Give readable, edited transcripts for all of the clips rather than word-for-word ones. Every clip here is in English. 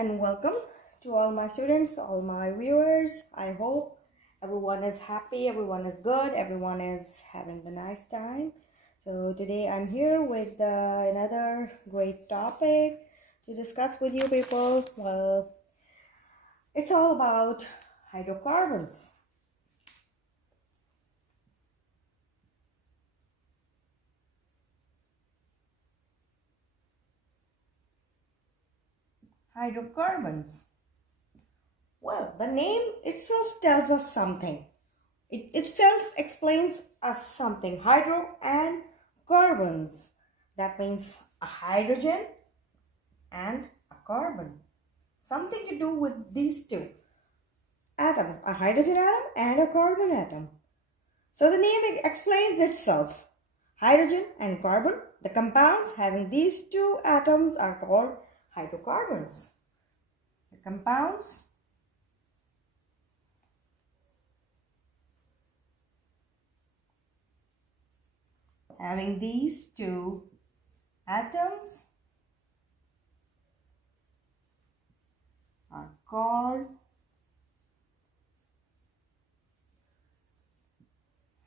and welcome to all my students, all my viewers. I hope everyone is happy, everyone is good, everyone is having a nice time. So today I'm here with another great topic to discuss with you people. Well, it's all about hydrocarbons. Hydrocarbons. Well, the name itself tells us something. It itself explains us something. Hydro and carbons. That means a hydrogen and a carbon. Something to do with these two atoms. A hydrogen atom and a carbon atom. So the name explains itself. Hydrogen and carbon. The compounds having these two atoms are called hydrocarbons. The compounds having these two atoms are called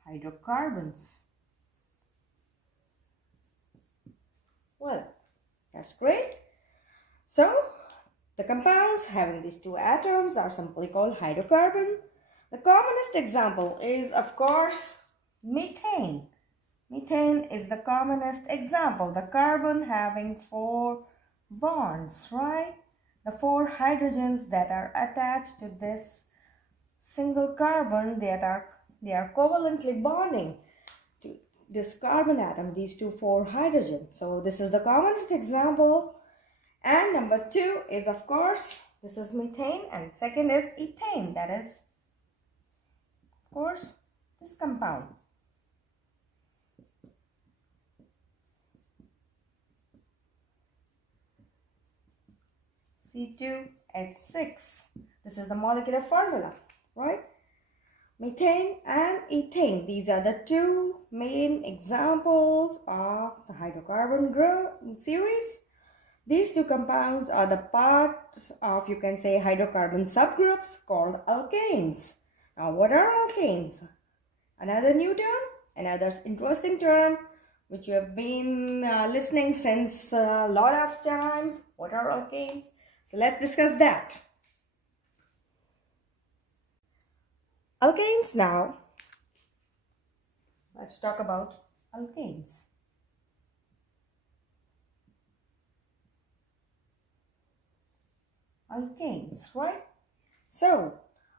hydrocarbons. Well, that's great. So, the compounds having these two atoms are simply called hydrocarbon. The commonest example is, of course, methane. Methane is the commonest example. The carbon having 4 bonds, right? The 4 hydrogens that are attached to this single carbon, they are covalently bonding to this carbon atom, these 4 hydrogens. So, this is the commonest example. And number 2 is, of course, this is methane, and second is ethane. That is, of course, this compound. C2H6. This is the molecular formula, right? Methane and ethane. These are the 2 main examples of the hydrocarbon group series. These 2 compounds are the parts of, you can say, hydrocarbon subgroups called alkanes. Now, what are alkanes? Another new term, another interesting term which you have been listening since a lot of times. What are alkanes? So, let's discuss that. Alkanes now. Let's talk about alkanes. Alkanes, right? So,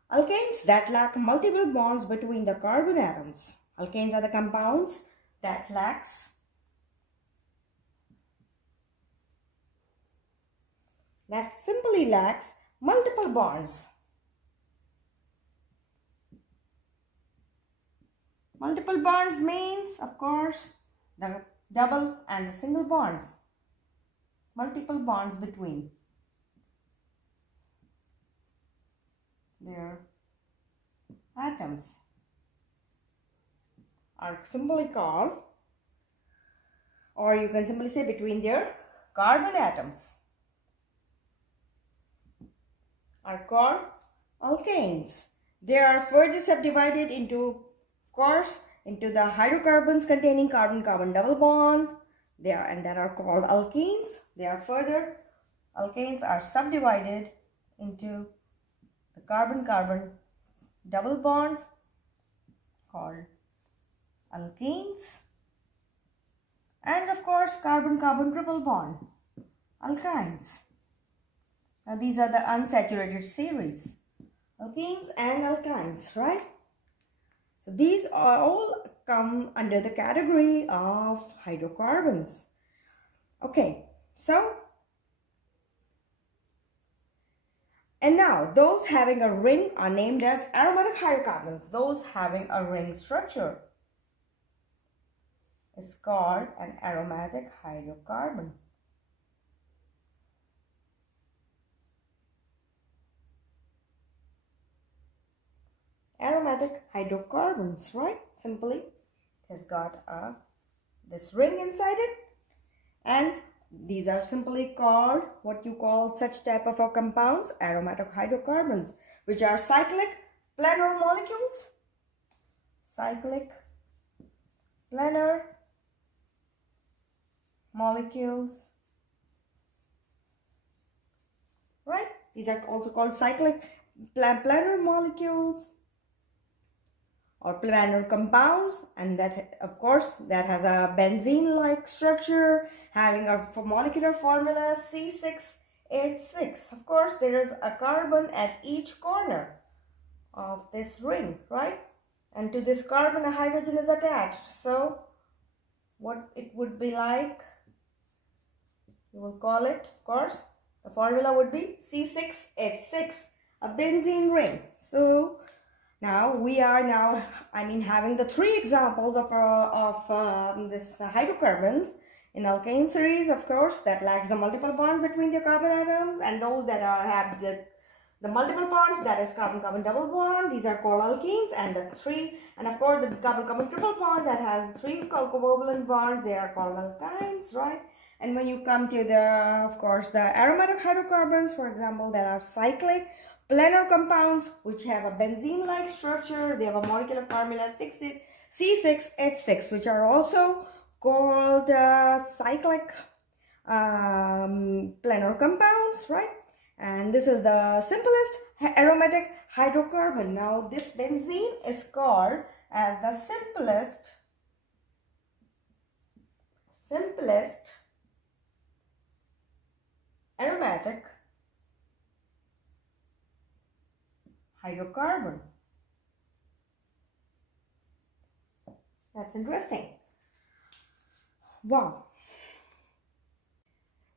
alkanes that lack multiple bonds between the carbon atoms. Alkanes are the compounds that simply lacks multiple bonds. Multiple bonds means, of course, the double and the single bonds. Multiple bonds between their atoms are simply called, or you can simply say between their carbon atoms, are called alkanes. They are further subdivided into, of course, into the hydrocarbons containing carbon-carbon double bond. That are called alkenes. Alkanes are subdivided into the carbon-carbon double bonds called alkenes, and of course carbon-carbon triple bond, alkynes. Now these are the unsaturated series, alkenes and alkynes, right? So these are all come under the category of hydrocarbons. Okay, so and now, those having a ring are named as aromatic hydrocarbons. Those having a ring structure is called an aromatic hydrocarbon. Aromatic hydrocarbons, right? Simply, it has got this ring inside it, and these are simply called what you call such type of compounds, aromatic hydrocarbons, which are cyclic planar molecules. Cyclic planar molecules, right? These are also called cyclic planar molecules or planar compounds, and that of course that has a benzene like structure having a molecular formula C6H6. Of course there is a carbon at each corner of this ring, right? And to this carbon a hydrogen is attached. So what it would be like, you will call it, of course, the formula would be C6H6, a benzene ring. So now we are having the three examples of this hydrocarbons in alkane series, of course, that lacks the multiple bond between the carbon atoms, and those that have the multiple bonds, that is carbon-carbon double bond, these are called alkenes, and of course the carbon-carbon triple bond that has three covalent bonds, they are called alkynes, right? And when you come to of course the aromatic hydrocarbons, for example, that are cyclic planar compounds which have a benzene like structure, they have a molecular formula C6H6, which are also called cyclic planar compounds, right? And this is the simplest aromatic hydrocarbon. Now this benzene is called as the simplest aromatic hydrocarbon. That's interesting. Wow.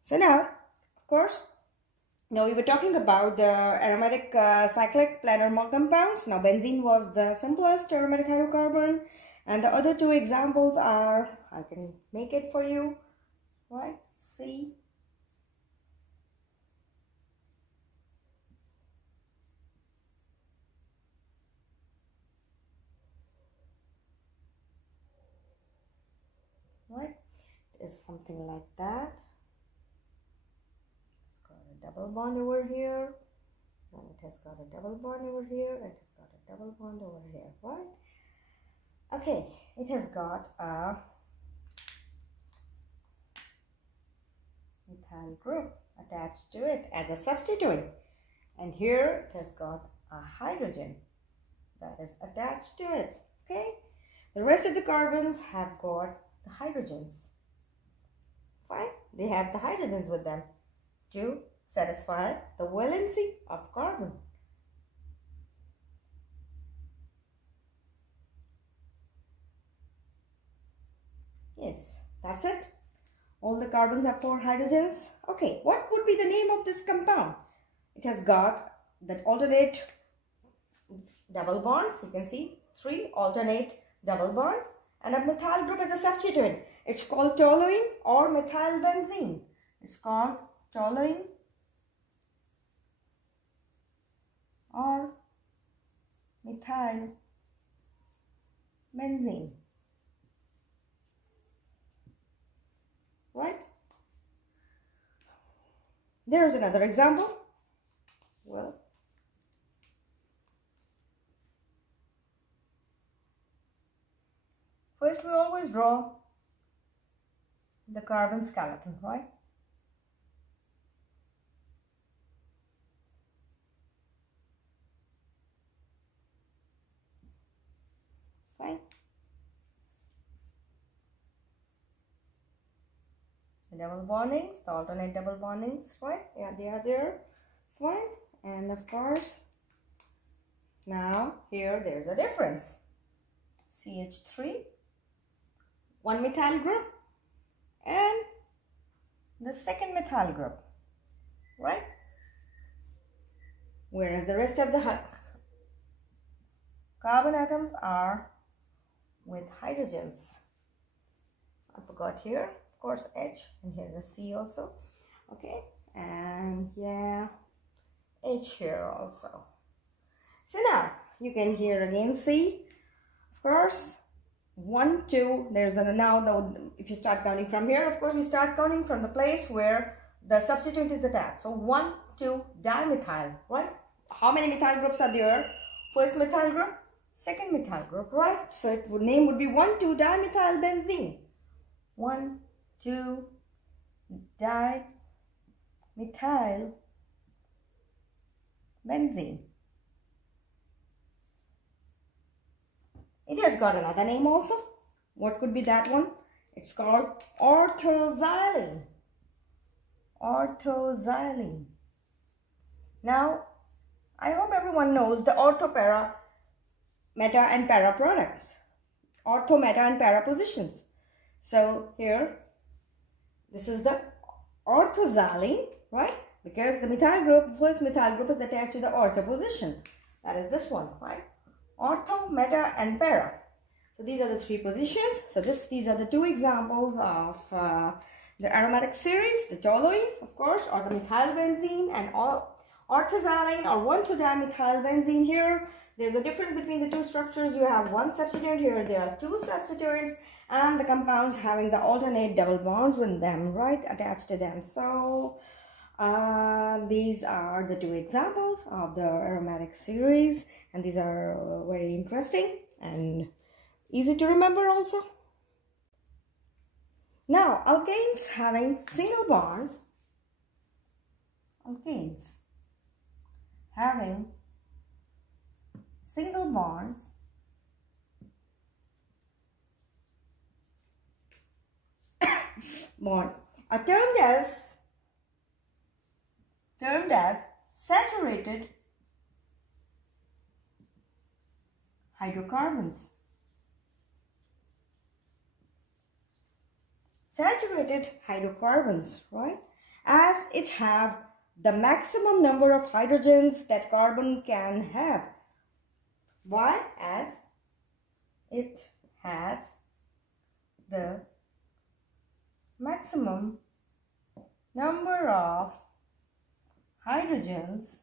So now, of course, now we were talking about the aromatic cyclic planar compounds. Now benzene was the simplest aromatic hydrocarbon, and the other two examples are, I can make it for you, right? C. Right? It is something like that. Double bond over here, and it has got a double bond over here, it has got a double bond over here, right? Okay, it has got a methyl group attached to it as a substituent, and here it has got a hydrogen that is attached to it. Okay, the rest of the carbons have got the hydrogens. Fine, they have the hydrogens with them to satisfy the valency of carbon. Yes, that's it. All the carbons have 4 hydrogens. Okay, what would be the name of this compound? It has got the alternate double bonds. You can see 3 alternate double bonds and a methyl group as a substituent. It's called toluene or methylbenzene. It's called toluene or methyl benzene, right? There is another example. Well, first we always draw the carbon skeleton, right? Fine. The double bondings, the alternate double bondings, right? Yeah, they are there. Fine. And of course, now here there's a difference. CH3, one methyl group, and the second methyl group, right? Whereas the rest of the carbon atoms are with hydrogens. I forgot here, of course, H, and here's a C also. Okay, and yeah, H here also. So now you can here again see, of course, 1, 2, now if you start counting from here, of course you start counting from the place where the substituent is attached. So 1, 2 dimethyl, right? How many methyl groups are there? First methyl group, second methyl group, right? So name would be 1, 2 dimethyl benzene. 1, 2 dimethyl benzene. It has got another name also. What could be that one? It's called orthoxylene. Orthoxylene. Now, I hope everyone knows the ortho, para, meta and para products. Ortho, meta and para positions. So here, this is the orthoxylene, right? Because the methyl group, first methyl group is attached to the ortho position. That is this one, right? Ortho, meta and para. So these are the three positions. So these are the two examples of the aromatic series, the toluene, of course, or the methyl benzene, and orthoxylene or 1,2-dimethyl benzene. Here there's a difference between the two structures. You have one substituent, here there are two substituents, and the compounds having the alternate double bonds with them, right, attached to them. So these are the two examples of the aromatic series, and these are very interesting and easy to remember also. Now, alkanes having single bonds, alkanes having single bonds are termed as saturated hydrocarbons. Saturated hydrocarbons, right? As it have the maximum number of hydrogens that carbon can have. Why? As it has the maximum number of hydrogens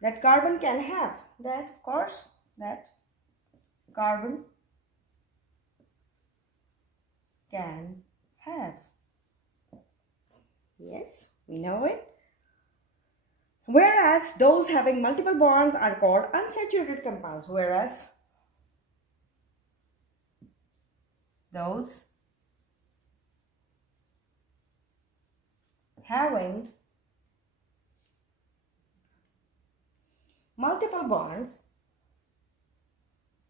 that carbon can have. That, of course, that carbon can have. Yes, we know it. Whereas those having multiple bonds are called unsaturated compounds. Whereas those having multiple bonds,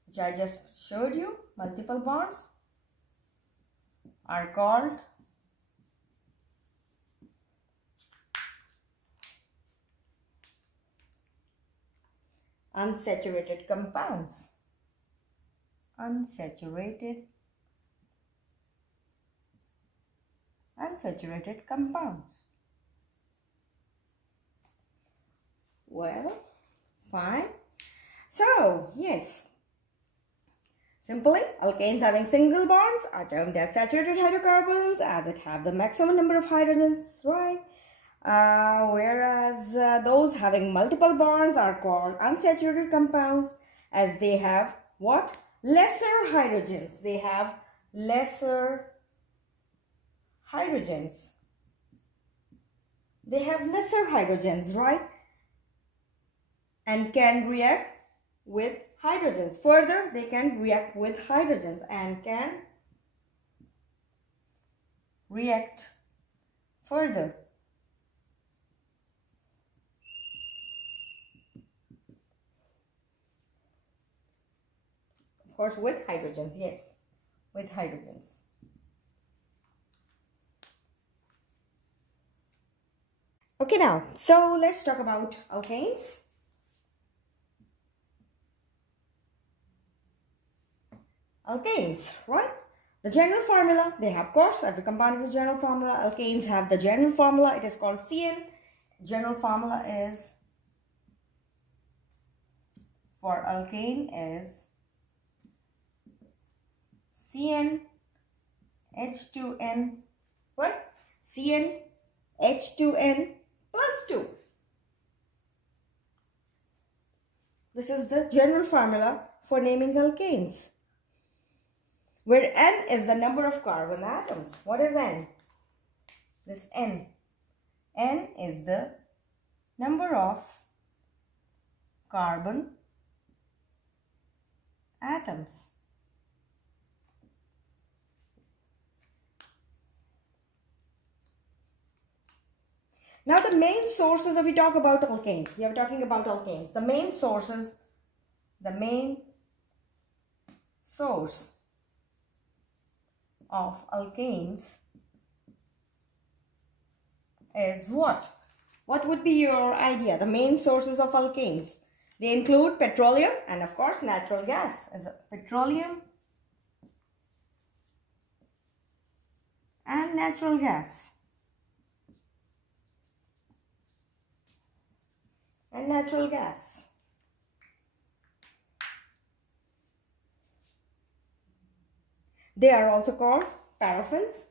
which I just showed you, multiple bonds, are called unsaturated compounds. Unsaturated compounds. Well, fine. So, yes. Simply, alkanes having single bonds are termed as saturated hydrocarbons as it have the maximum number of hydrogens, right? Whereas those having multiple bonds are called unsaturated compounds as they have what? Lesser hydrogens. They have lesser hydrogens. They have lesser hydrogens, right? And can react with hydrogens. Further, they can react with hydrogens and can react further. Of course, with hydrogens, yes, with hydrogens. Okay, now, so let's talk about alkanes. Alkanes, right? The general formula, they have, of course, every compound is a general formula. Alkanes have the general formula, it is called CN. General formula is, for alkane is CN H2N, right? CN H2N plus 2. This is the general formula for naming alkanes, where N is the number of carbon atoms. What is N? This N. N is the number of carbon atoms. Now the main sources, if we talk about alkanes, we are talking about alkanes. The main source of alkanes is what? What would be your idea? The main sources of alkanes. They include petroleum and of course natural gas. As petroleum and natural gas. And natural gas. They are also called paraffins.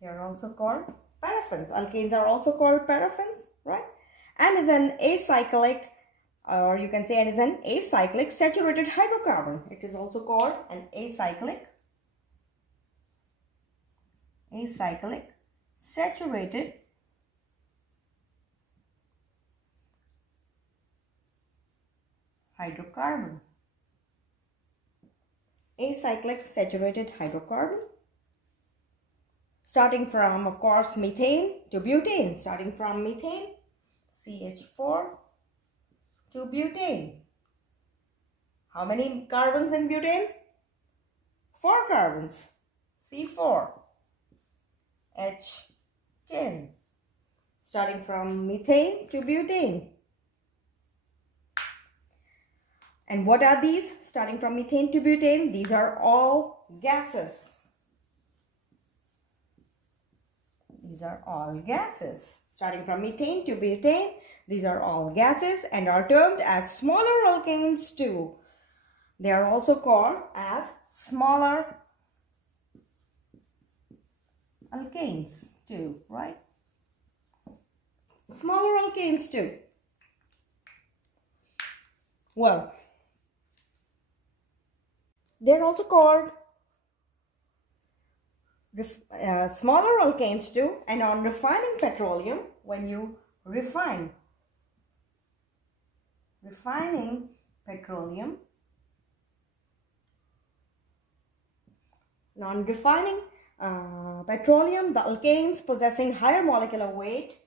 They are also called paraffins. Alkanes are also called paraffins, right? And is an acyclic, or you can say it is an acyclic saturated hydrocarbon. It is also called an acyclic saturated hydrocarbon. Acyclic saturated hydrocarbon. Starting from, of course, methane to butane. Starting from methane, CH4 to butane. How many carbons in butane? 4 carbons. C4. H10. Starting from methane to butane. And what are these? Starting from methane to butane, these are all gases. These are all gases. Starting from methane to butane, these are all gases and are termed as smaller alkanes too. They are also called as smaller alkanes too, right? Smaller alkanes too. Well, they're also called smaller alkanes too, and on refining petroleum, when you refining petroleum, non-refining petroleum, the alkanes possessing higher molecular weight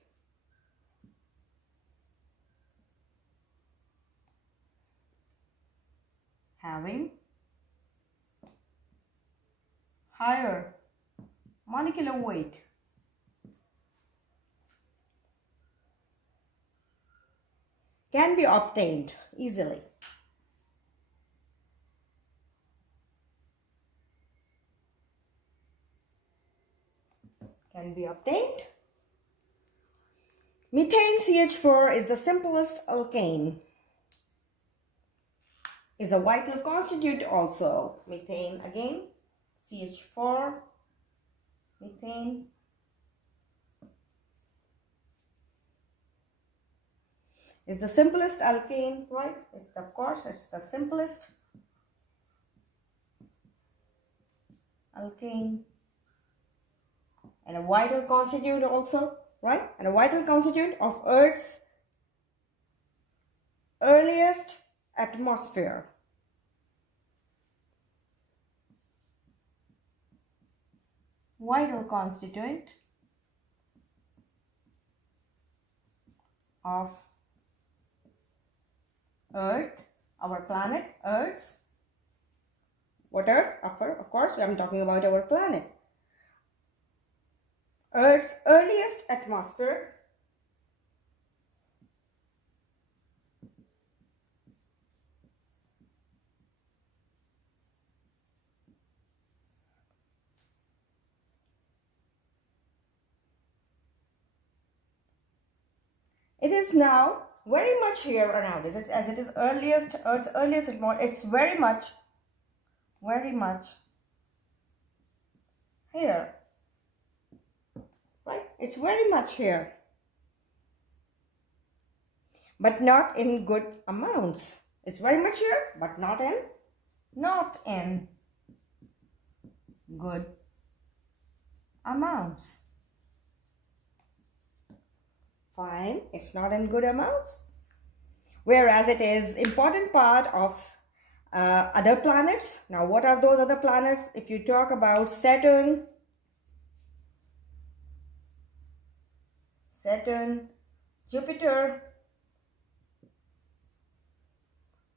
having higher molecular weight can be obtained easily. Can be obtained. Methane CH4 is the simplest alkane. Is a vital constituent also. Methane again, CH4, methane. Is the simplest alkane, right? Of course, it's the simplest alkane. And a vital constituent also, right? And a vital constituent of Earth's earliest atmosphere. Vital constituent of Earth, our planet, Earth's, what Earth? Of course, I'm talking about our planet. Earth's earliest atmosphere. It is now very much here around us. As it is earliest, Earth's earliest atmosphere, it's very much here. right? It's very much here, but not in good amounts. It's very much here, but not in good amounts. Fine, it's not in good amounts. Whereas it is important part of other planets. Now, what are those other planets? If you talk about Saturn, Jupiter,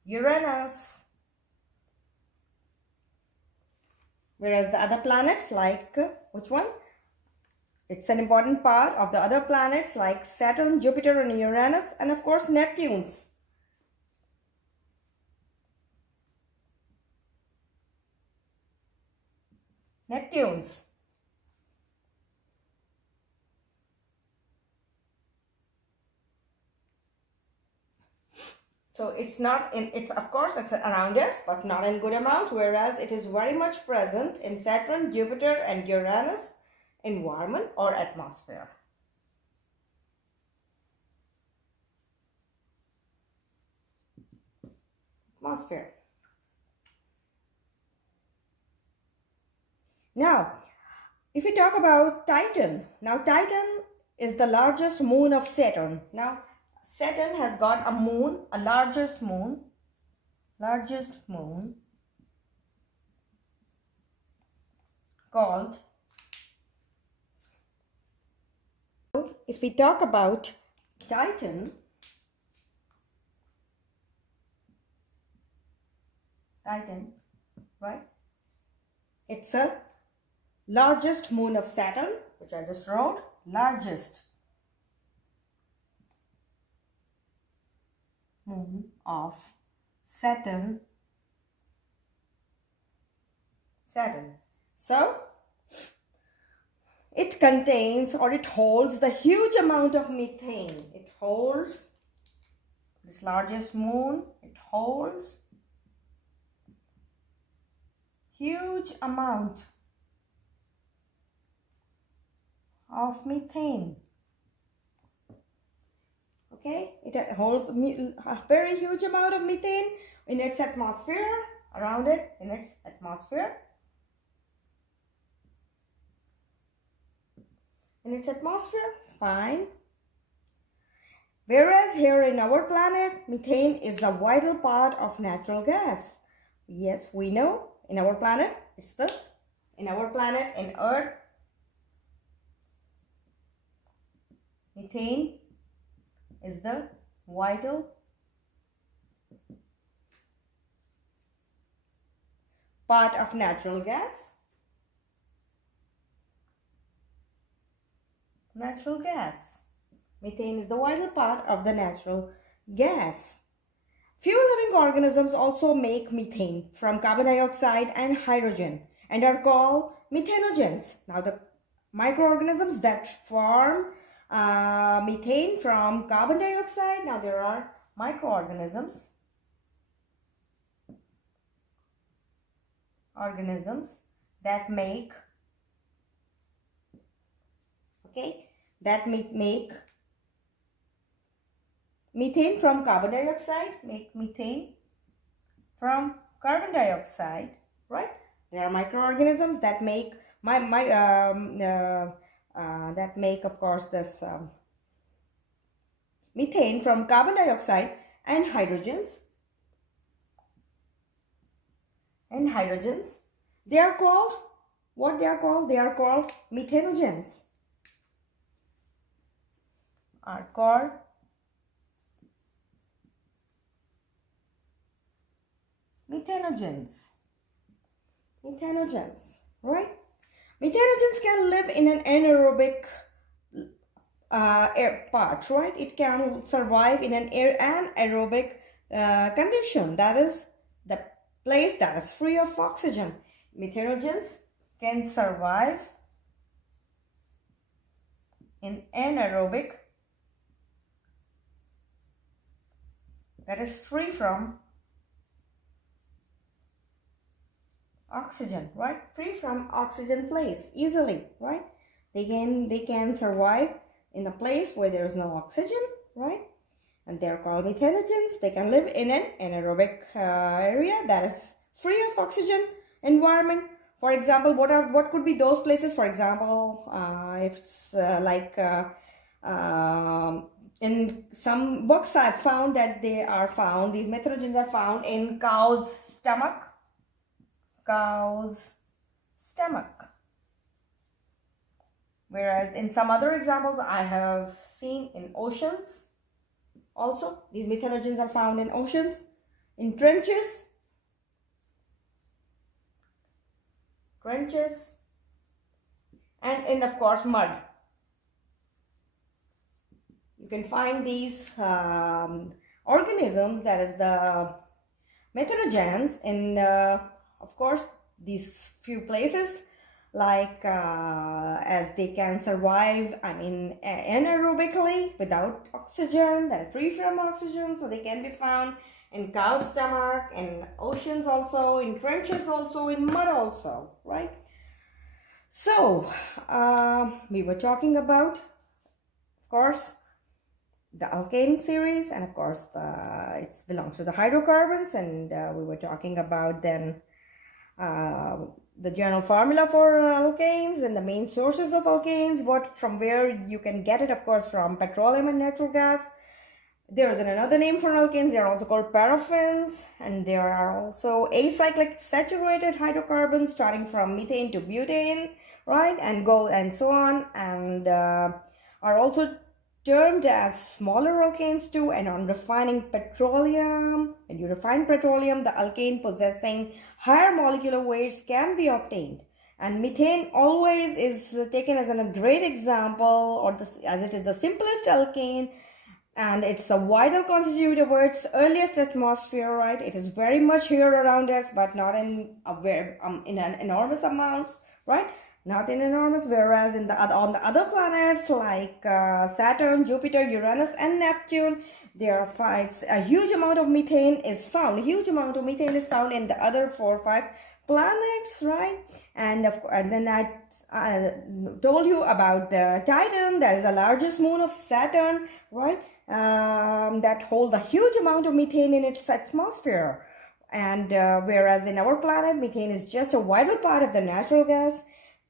Uranus. Whereas the other planets like, which one? It's an important part of the other planets like Saturn, Jupiter and Uranus, and of course Neptune's. So it's not in, it's of course it's around us, but not in good amount, whereas it is very much present in Saturn, Jupiter and Uranus environment or atmosphere. Now, if we talk about Titan, now Titan is the largest moon of Saturn. Now, Saturn has got a moon, a largest moon called, if we talk about Titan, right? It's a largest moon of Saturn, which I just wrote, largest moon of Saturn. So, it contains or it holds the huge amount of methane. It holds, this largest moon, it holds huge amount of methane. Okay, it holds a very huge amount of methane in its atmosphere, around it, in its atmosphere. Fine. Whereas here in our planet, methane is a vital part of natural gas. Yes, we know in our planet, in Earth, methane is the vital part of natural gas. Methane is the vital part of the natural gas. Few living organisms also make methane from carbon dioxide and hydrogen and are called methanogens. Now, the microorganisms that form methane from carbon dioxide, now there are microorganisms that make methane from carbon dioxide, right? There are microorganisms that make of course this methane from carbon dioxide and hydrogens. They are called, what they are called? They are called methanogens. Methanogens, right? Methanogens can live in an anaerobic air part, right? It can survive in an anaerobic condition, that is the place that is free of oxygen. Methanogens can survive in anaerobic, that is free from oxygen, right? Free from oxygen place easily, right? They can survive in a place where there is no oxygen, right? And they are called methanogens. They can live in an anaerobic area that is free of oxygen environment. For example, what could be those places? For example, it's in some books I've found that these methanogens are found in cow's stomach. Whereas in some other examples I have seen in oceans. Also, these methanogens are found in oceans, in trenches, and in, of course, mud. You can find these organisms, that is the methanogens, in of course these few places, like as they can survive, I mean, anaerobically without oxygen, that is free from oxygen. So they can be found in cow's stomach, in oceans also, in trenches also, in mud also, right? So we were talking about, of course, the alkane series, and of course it belongs to the hydrocarbons, and we were talking about then the general formula for alkanes and the main sources of alkanes, from where you can get it, of course, from petroleum and natural gas. There is another name for alkanes. They are also called paraffins, and there are also acyclic saturated hydrocarbons starting from methane to butane, right, and so on, and are also termed as smaller alkanes too. And on refining petroleum, when you refine petroleum, the alkane possessing higher molecular weights can be obtained. And methane always is taken as a great example, or as it is the simplest alkane, and it's a vital constituent of Earth's earliest atmosphere, right? It is very much here around us, but not in an enormous amounts, right? Not in enormous. Whereas on the other planets like Saturn, Jupiter, Uranus, and Neptune, a huge amount of methane is found. A huge amount of methane is found in the other 4 or 5 planets, right? And then I told you about the Titan, that is the largest moon of Saturn, right? That holds a huge amount of methane in its atmosphere. And whereas in our planet, methane is just a vital part of the natural gas.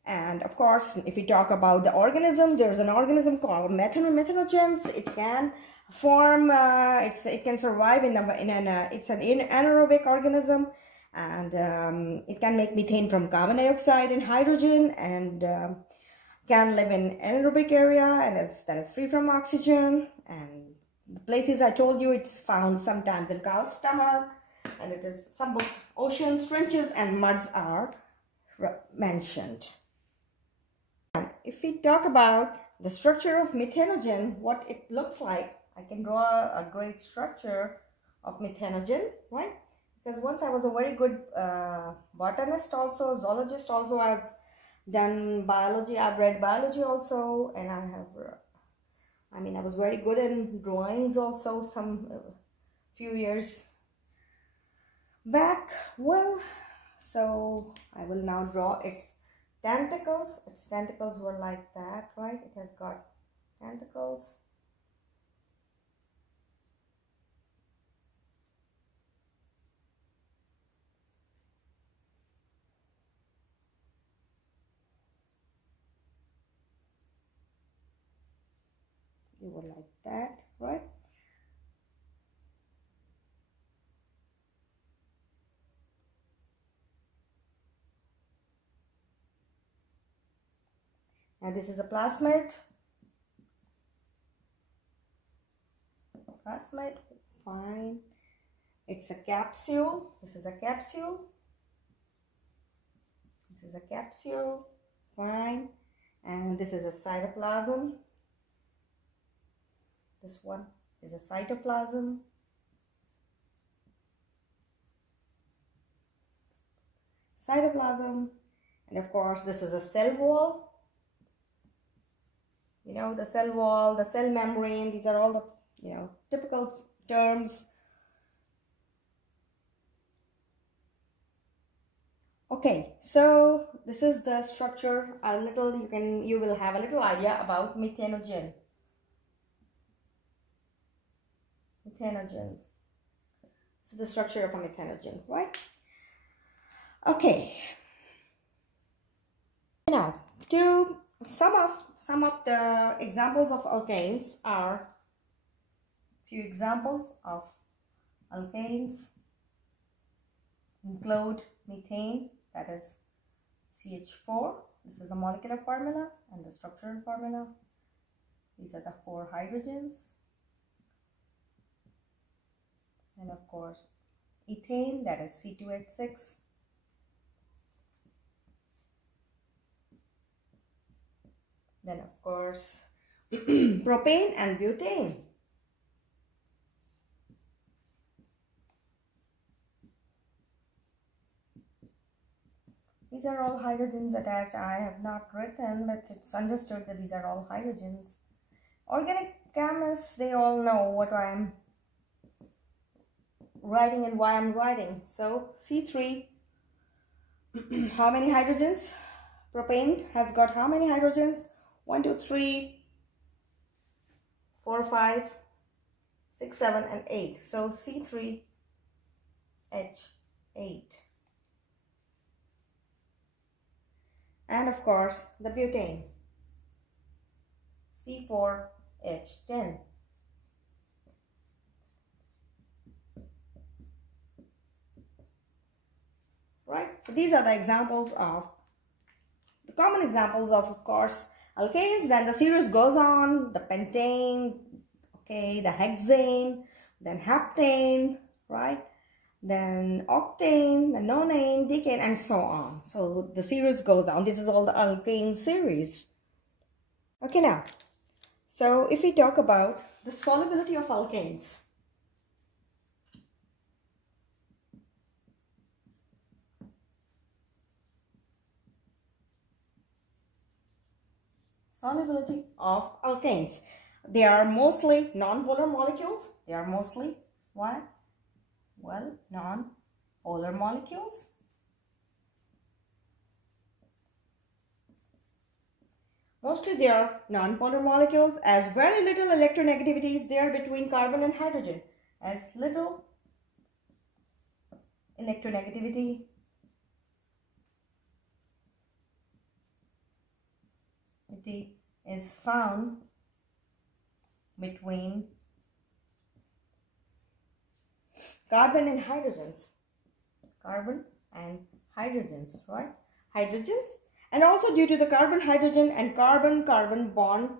And of course, if we talk about the organisms, there is an organism called methanogens. It can form, it can survive it's an anaerobic organism, and it can make methane from carbon dioxide and hydrogen, and can live in anaerobic area, and that is free from oxygen. And the places I told you, it's found sometimes in cow's stomach, and it is some oceans, trenches, and muds are mentioned. If we talk about the structure of methanogen, what it looks like, I can draw a great structure of methanogen, right? Because once I was a very good botanist also, zoologist also. I've done biology, I've read biology also, and I was very good in drawings also some few years back. Well, so I will now draw its tentacles. Its tentacles were like that, right? It has got tentacles. They were like that, right? And this is a plasmid. Plasmid, fine. It's a capsule. This is a capsule. This is a capsule, fine. And this is a cytoplasm. This one is a cytoplasm. Cytoplasm. And of course, this is a cell wall. You know, the cell wall, the cell membrane, these are all the, typical terms. Okay, so this is the structure. A little you will have a little idea about methanogen. Methanogen. This is the structure of a methanogen, right? Okay. Now, to some of the examples of alkanes are few examples of alkanes include methane, that is CH4. This is the molecular formula and the structural formula. These are the 4 hydrogens. And of course, ethane, that is C2H6. Then of course, propane and butane. These are all hydrogens attached. I have not written, but it's understood that these are all hydrogens. Organic chemists, they all know what I'm writing and why I'm writing. So C3, how many hydrogens? Propane has got how many hydrogens? 1, 2, 3, 4, 5, 6, 7, and 8. So C3H8. And of course, the butane, C4H10. Right? So these are the examples of, the common examples of course, alkanes. Then the series goes on, the pentane, okay, the hexane, then heptane, right? Then octane, the nonane, decane, and so on. So the series goes on. This is all the alkane series. Okay, now, so if we talk about the solubility of alkanes, solubility of alkanes, they are mostly non-polar molecules. They are mostly what? Well, non-polar molecules. Mostly they are non-polar molecules, as very little electronegativity is there between carbon and hydrogen. As little electronegativity is found between carbon and hydrogens. Carbon and hydrogens, right? Hydrogens, and also due to the carbon-hydrogen and carbon-carbon bond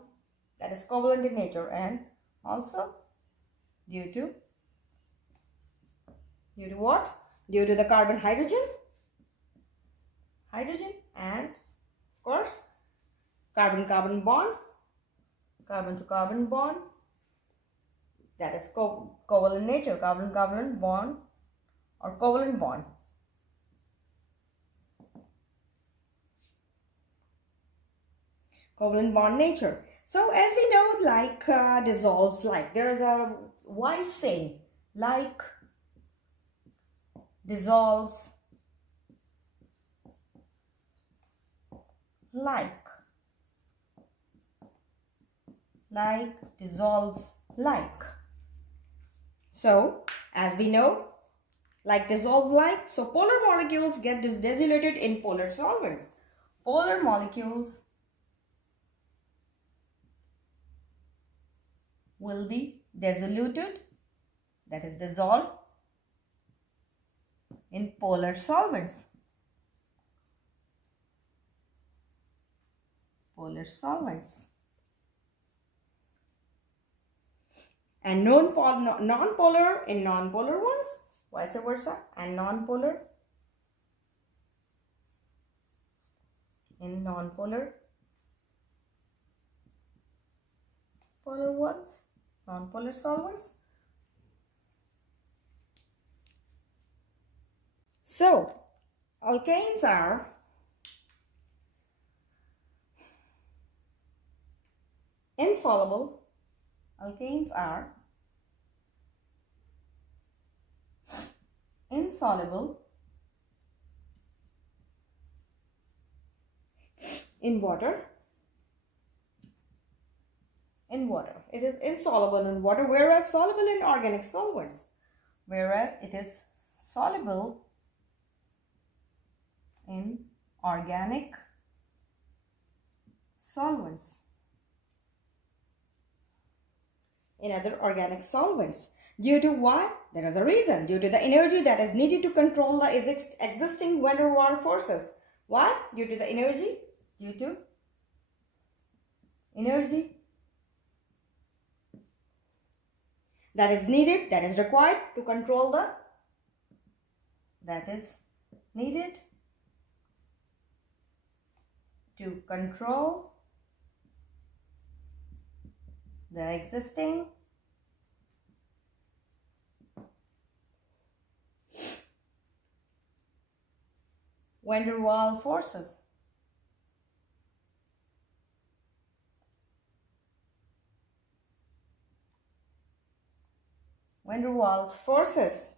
that is covalent in nature, and also due to what? Due to the carbon-hydrogen, and of course carbon-carbon bond, carbon to carbon bond, that is covalent nature, carbon-carbon bond or covalent bond. Covalent bond nature. So as we know, like dissolves like. There is a wise saying, like dissolves like dissolves like. So as we know, like dissolves like, so polar molecules get dissociated in polar solvents. Polar molecules will be diluted, that is dissolved, in polar solvents. Polar solvents. And non-polar in non-polar ones, vice versa, and non-polar in non-polar polar ones, non-polar solvents. So alkanes are insoluble. Alkanes are insoluble in water. In water. It is insoluble in water, whereas soluble in organic solvents. Whereas it is soluble in organic solvents. In other organic solvents. Due to what? There is a reason. Due to the energy that is needed to control the existing van der Waals forces. Why? Due to the energy. Due to energy that is needed, that is required to control the, that is needed to control the existing van der Waals forces. Van der Waals forces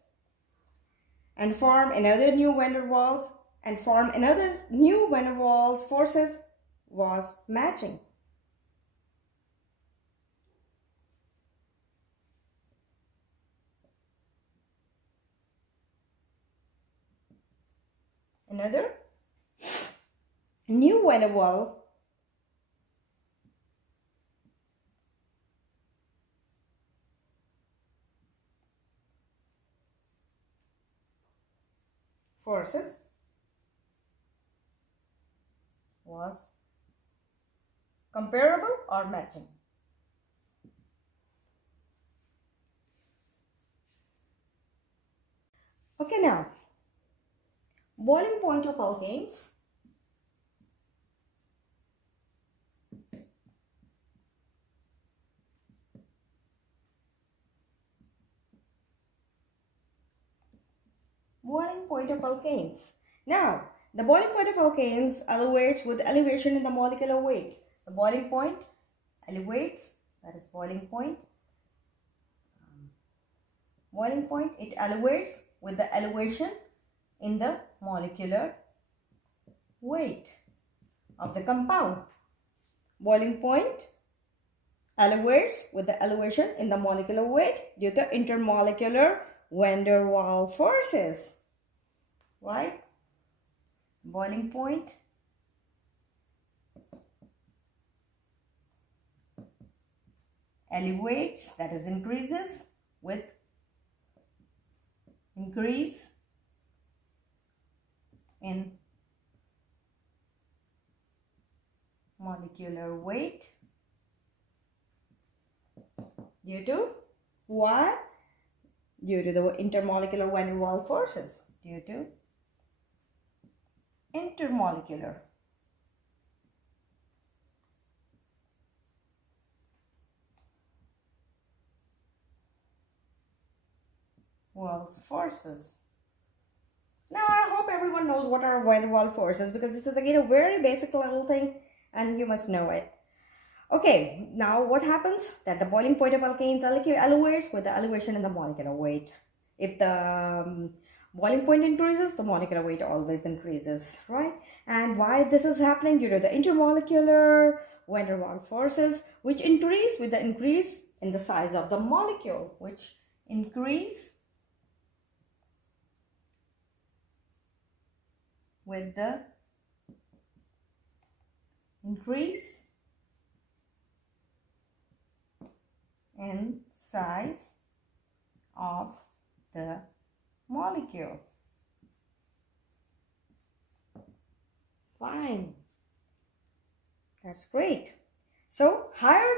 and form another new van der Waals and form another new van der Waals forces was matching. Another new van der Waals forces was comparable or matching. Okay, now boiling point of alkanes. Boiling point of alkanes. Now, the boiling point of alkanes elevates with elevation in the molecular weight. The boiling point elevates, that is boiling point. Boiling point, it elevates with the elevation in the molecular weight of the compound. Boiling point elevates with the elevation in the molecular weight due to intermolecular van der Waals forces. Right? Boiling point elevates, that is increases with increase in molecular weight due to what? Due to the intermolecular van der Waals forces. Due to intermolecular Waals forces. Now I hope everyone knows what are van der Waals forces, because this is again a very basic level thing and you must know it. Okay, now what happens? That the boiling point of alkanes elevates with the elevation in the molecular weight. If the boiling point increases, the molecular weight always increases, right? And why this is happening? Due to the intermolecular van der Waals forces, which increase with the increase in the size of the molecule, which increase with the increase in size of the molecule. Fine. That's great. So higher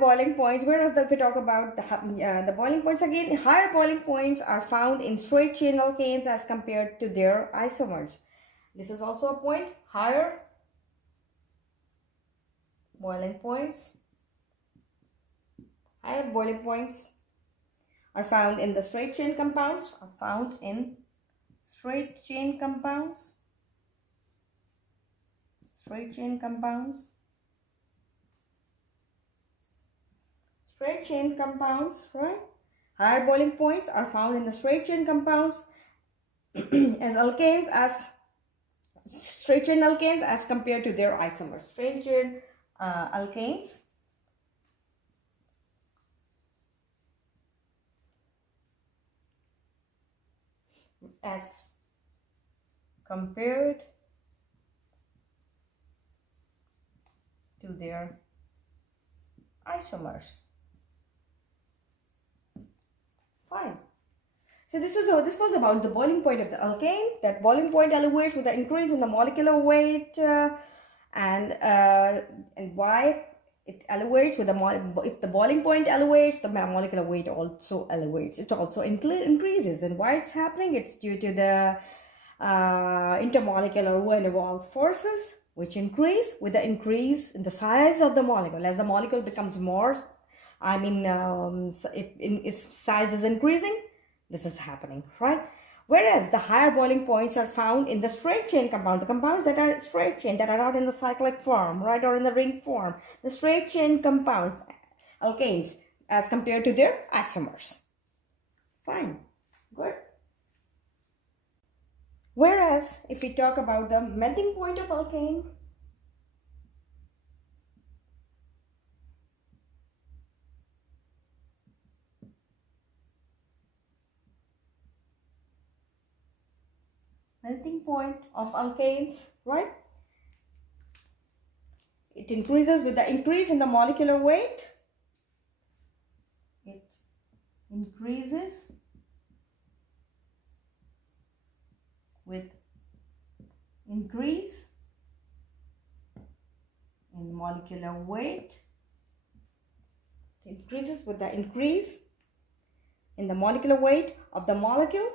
boiling points, whereas if we talk about the boiling points again, higher boiling points are found in straight chain alkanes as compared to their isomers. This is also a point. Higher boiling points are found in the straight chain compounds, Straight chain compounds, right? Higher boiling points are found in the straight chain compounds as alkanes, as straight chain alkanes as compared to their isomers. Straight chain alkanes as compared to their isomers. Fine. So this was about the boiling point of the alkane. That boiling point elevates with the increase in the molecular weight, and why it elevates with if the boiling point elevates, the molecular weight also elevates. It also increases, and why it's happening? It's due to the intermolecular van der Waals forces, which increase with the increase in the size of the molecule. As the molecule becomes more, its size is increasing. This is happening, right? Whereas the higher boiling points are found in the straight chain compounds, the compounds that are straight chain, that are not in the cyclic form, right, or in the ring form. The straight chain compounds, alkanes, as compared to their isomers. Fine, good. Whereas if we talk about the melting point of alkane, melting point of alkanes, right? It increases with the increase in the molecular weight. It increases with increase in molecular weight. It increases with the increase in the molecular weight of the molecule.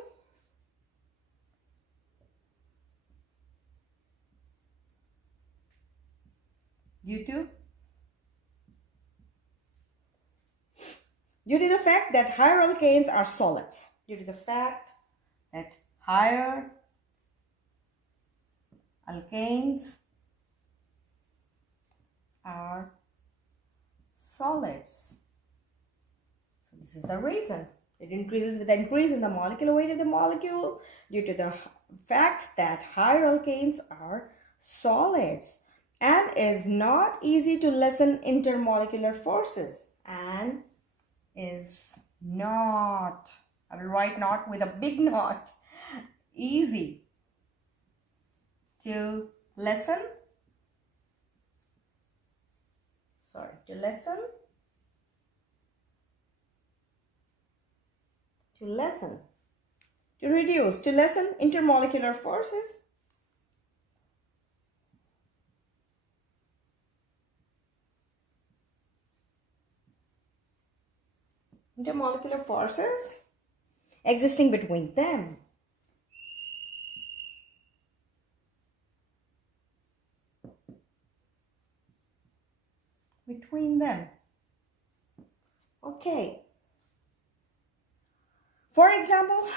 Due to the fact that higher alkanes are solids. Due to the fact that higher alkanes are solids. So this is the reason. It increases with the increase in the molecular weight of the molecule due to the fact that higher alkanes are solids, and is not easy to lessen intermolecular forces, and is not, I will write not with a big not, easy to lessen, to lessen intermolecular forces. Intermolecular forces existing between them. Okay. For example,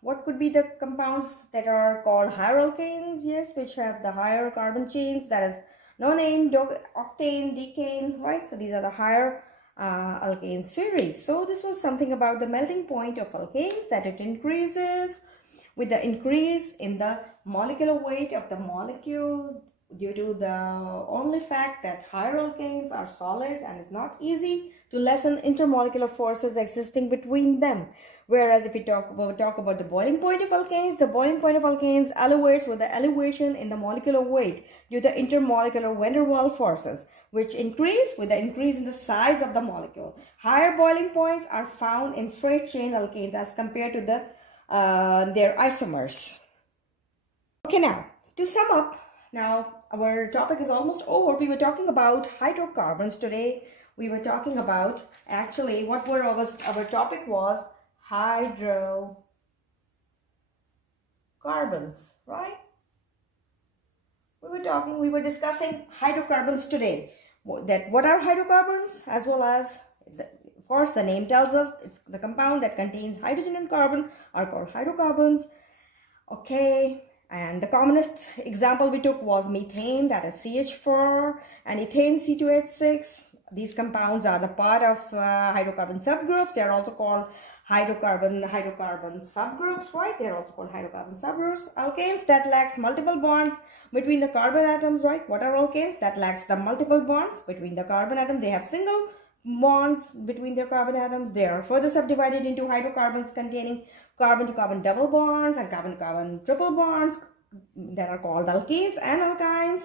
what could be the compounds that are called higher alkanes? Yes, which have the higher carbon chains, that is nonane, octane, decane, right? So these are the higher alkane series. So this was something about the melting point of alkanes, that it increases with the increase in the molecular weight of the molecule due to the only fact that higher alkanes are solids and it's not easy to lessen intermolecular forces existing between them. Whereas if we talk about the boiling point of alkanes, the boiling point of alkanes elevates with the elevation in the molecular weight due to the intermolecular van der Waals forces, which increase with the increase in the size of the molecule. Higher boiling points are found in straight chain alkanes as compared to their isomers. Okay, now to sum up, now our topic is almost over. We were talking about hydrocarbons today. We were talking about, actually, what were our topic was hydrocarbons, right? We were discussing hydrocarbons today. That what are hydrocarbons, as well as, of course, the name tells us it's the compound that contains hydrogen and carbon are called hydrocarbons. Okay, and the commonest example we took was methane, that is CH4, and ethane, C2H6. these compounds are the part of hydrocarbon subgroups. They are also called hydrocarbon subgroups, right? They are also called hydrocarbon subgroups. Alkanes that lacks multiple bonds between the carbon atoms, right? What are alkanes? That lacks the multiple bonds between the carbon atoms. They have single bonds between their carbon atoms. They are further subdivided into hydrocarbons containing carbon to carbon double bonds and carbon to carbon triple bonds that are called alkenes and alkynes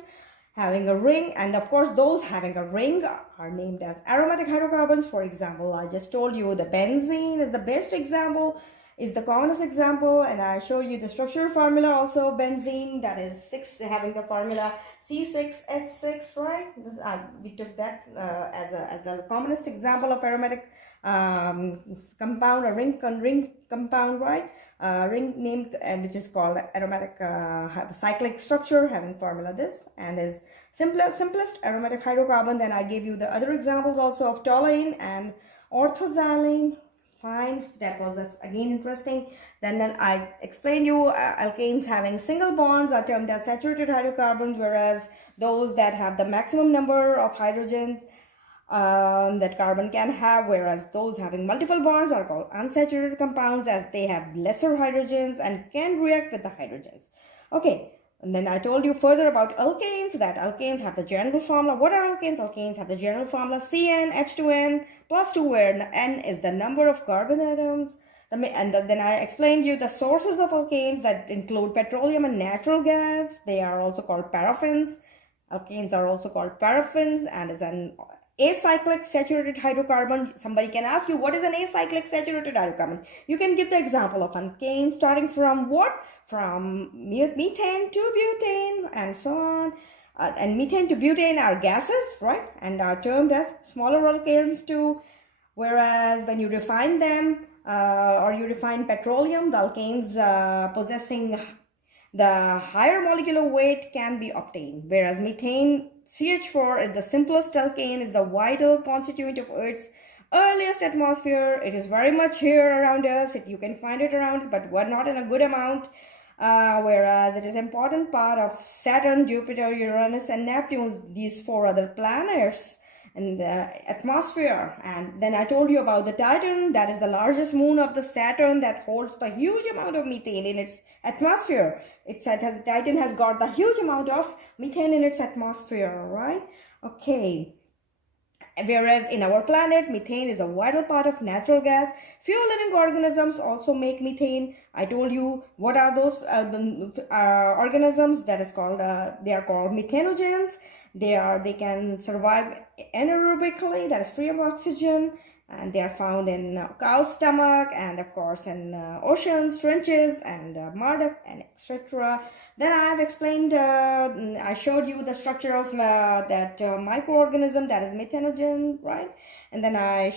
having a ring. And of course, those having a ring are named as aromatic hydrocarbons. For example, I just told you the benzene is the best example, is the commonest example, and I showed you the structural formula also. Benzene, that is having the formula C6H6, right? We took that as the commonest example of aromatic compound, a ring compound, right? Ring named which is called aromatic cyclic structure having formula this, and is simplest aromatic hydrocarbon. Then I gave you the other examples also of toluene and orthoxylene. Fine, that was again interesting. Then I explained you alkanes having single bonds are termed as saturated hydrocarbons, whereas those that have the maximum number of hydrogens that carbon can have, whereas those having multiple bonds are called unsaturated compounds, as they have lesser hydrogens and can react with the hydrogens. Okay. And then I told you further about alkanes, that alkanes have the general formula. What are alkanes? Alkanes have the general formula CnH2n plus 2, where N is the number of carbon atoms. Then I explained you the sources of alkanes that include petroleum and natural gas. They are also called paraffins. Alkanes are also called paraffins and is an acyclic saturated hydrocarbon. Somebody can ask you, what is an acyclic saturated hydrocarbon? You can give the example of alkane starting from what? From methane to butane and so on. And methane to butane are gases, right? And are termed as smaller alkanes too. Whereas when you refine them or you refine petroleum, the alkanes possessing the higher molecular weight can be obtained. Whereas methane CH4 is the simplest alkane, is the vital constituent of Earth's earliest atmosphere. It is very much here around us. You can find it around us, but not in a good amount. Whereas it is an important part of Saturn, Jupiter, Uranus, and Neptune, these 4 other planets in the atmosphere. And then I told you about the Titan, that is the largest moon of the Saturn, that holds the huge amount of methane in its atmosphere. Titan has got the huge amount of methane in its atmosphere, right? Okay. Whereas in our planet, methane is a vital part of natural gas. Few living organisms also make methane. I told you what are those organisms. That is called they are called methanogens. They can survive anaerobically, that is free of oxygen, and they are found in cow's stomach and of course in oceans, trenches, and mud, and etc. Then I have explained, I showed you the structure of that microorganism, that is methanogen, right? And then I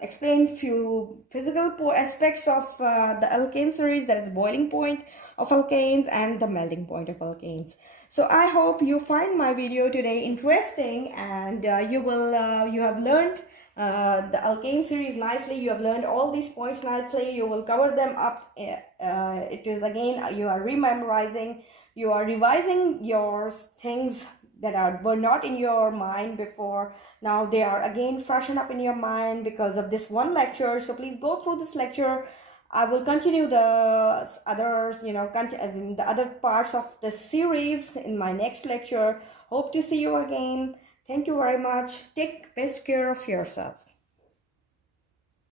explained few physical aspects of the alkane series, that is boiling point of alkanes and the melting point of alkanes. So I hope you find my video today interesting, and you have learned the alkane series nicely. You have learned all these points nicely. You will cover them up. It is again, you are rememorizing, you are revising your things that were not in your mind before. Now they are again freshened up in your mind because of this one lecture. So please go through this lecture. I will continue the others, the other parts of the series in my next lecture. Hope to see you again. Thank you very much. Take best care of yourself.